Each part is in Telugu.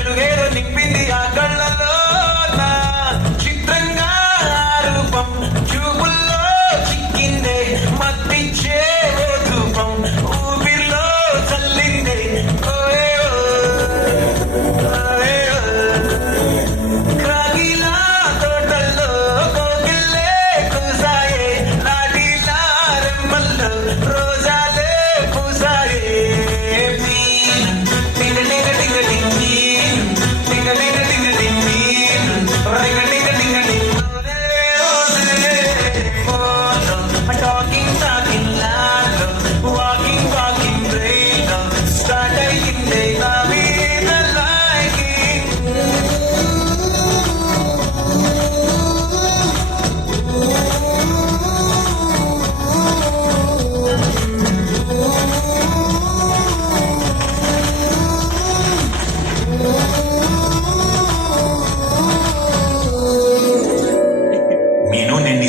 వెలుగేరు నింపింది ఆ కళ్ళలో చిత్రంగా రూపం చూపుల్లో చిక్కిందే మత్తిచ్చే రూపం ఊపిరిలో చల్లిందే క్రాగిలా తోటల్లో కోకిల్లే కూసాయే నాటిలా రెమ్మల్లో రోజాలే పూసాయే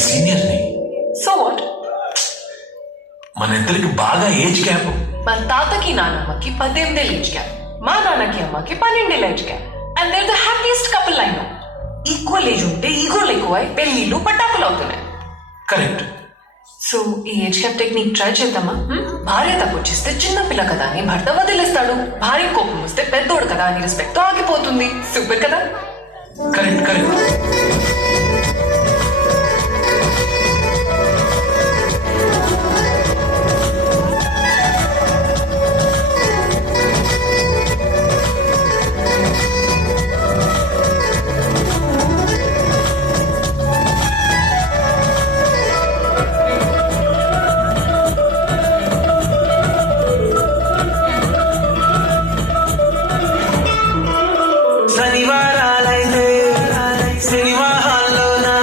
సీనియర్ని. So what? మన ఇద్దరికి బాగా ఏజ్ గ్యాప్. మన తాతకి నాన్నమ్మకి 18 ఏజ్ గ్యాప్, మా నాన్నకి అమ్మకి 12 age gap. And they the happiest couple line. Equal age ఉంటే ఈగోలు ఎక్కువై పెళ్లిళ్ళు పటాకులు అవుతున్నాయి. కరెక్ట్. సో ఈ ఏజ్ గ్యాప్ టెక్నిక్ ట్రై చేద్దామా? భార్య తప్పొచ్చిస్తే చిన్న పిల్ల కదా అని భర్త వదిలేస్తాడు. భార్య కోపం వస్తే పెద్దోడు కదా అని రెస్పెక్ట్ తో ఆగిపోతుంది. సూపర్ కదా? Correct correct. శనివారాలైతే సినిమా హాల్లోనా,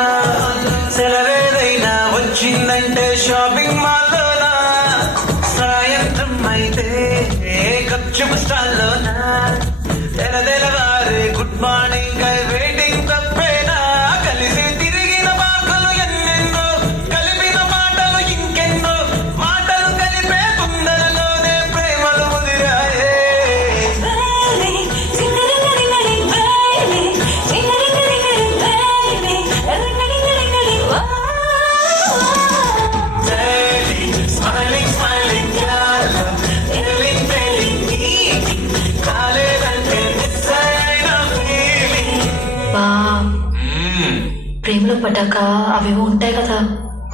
సెలవేదైనా వచ్చిందంటే షాపింగ్ మాల్లోనా, సాయంత్రం అయితే గప్చుప్ స్టాల్లోనా, తెలవారే గుడ్ మార్నింగ్ వెయిటింగ్ తప్పేనా, కలిసి తిరిగిన మాటలు ఎన్నెన్నో, కలిపిన మాటలు ఇంకెన్నో, మాటలు కలిపే కుందరలోనే ప్రేమలు ముదిరాయే. ప్రేమలో పడ్డాక అవేవో ఉంటాయి కదా,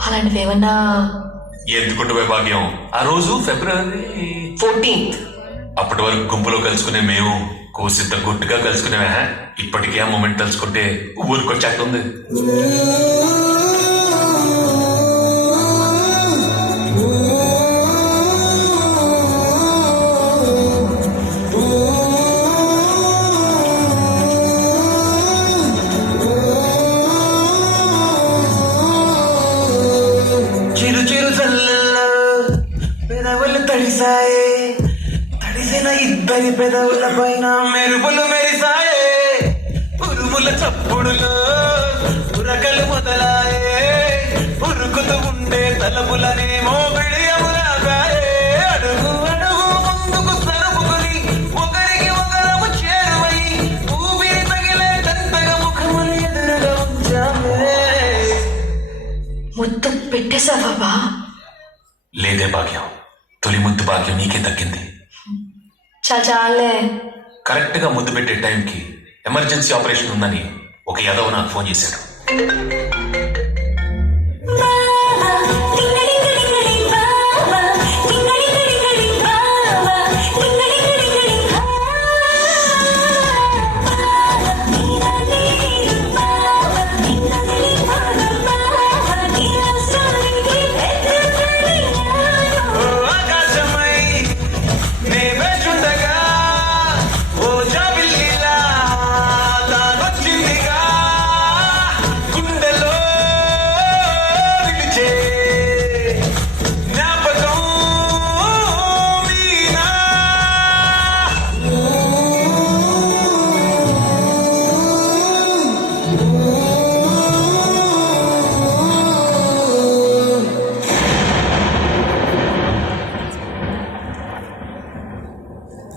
అలాంటివి ఏమన్నా? ఎందుకుంటే భాగ్యం, ఆ రోజు ఫిబ్రవరి 14th. అప్పటి వరకు గుంపులో కలుసుకునే మేము కోసింత గుట్టుగా కలుసుకునేవా? ఇప్పటికే ఆ మూమెంట్ తలుచుకుంటే ఊరికొచ్చేస్తుంది. చిరు చిరు చల్లల్లో పెదవులు తడిసాయే, తడిసిన ఇద్దరి పెదవుల పైన మెరుపులు మెరిసాయే, ఉరుముల చప్పుడులో ఉరకలు మొదలాయే, ఉరుకుతూ ఉండే తలపులనేమో బిడియములాగాయే, అడుగు అడుగు ముందుకు సరుపుకుని ఒకరికి ఒకరము చేరువై ఊపిరి తగిలేటంతగా ముఖములు ఎదురుగా ఉంచామే. ముద్దు పెట్టేశావా బా? లేదే భాగ్యం, తొలి ముద్దు భాగ్యం నీకే దక్కింది. చాలే. కరెక్ట్ గా ముద్దు పెట్టే టైంకి ఎమర్జెన్సీ ఆపరేషన్ ఉందని ఒక యాదవ్ నాకు ఫోన్ చేశాడు.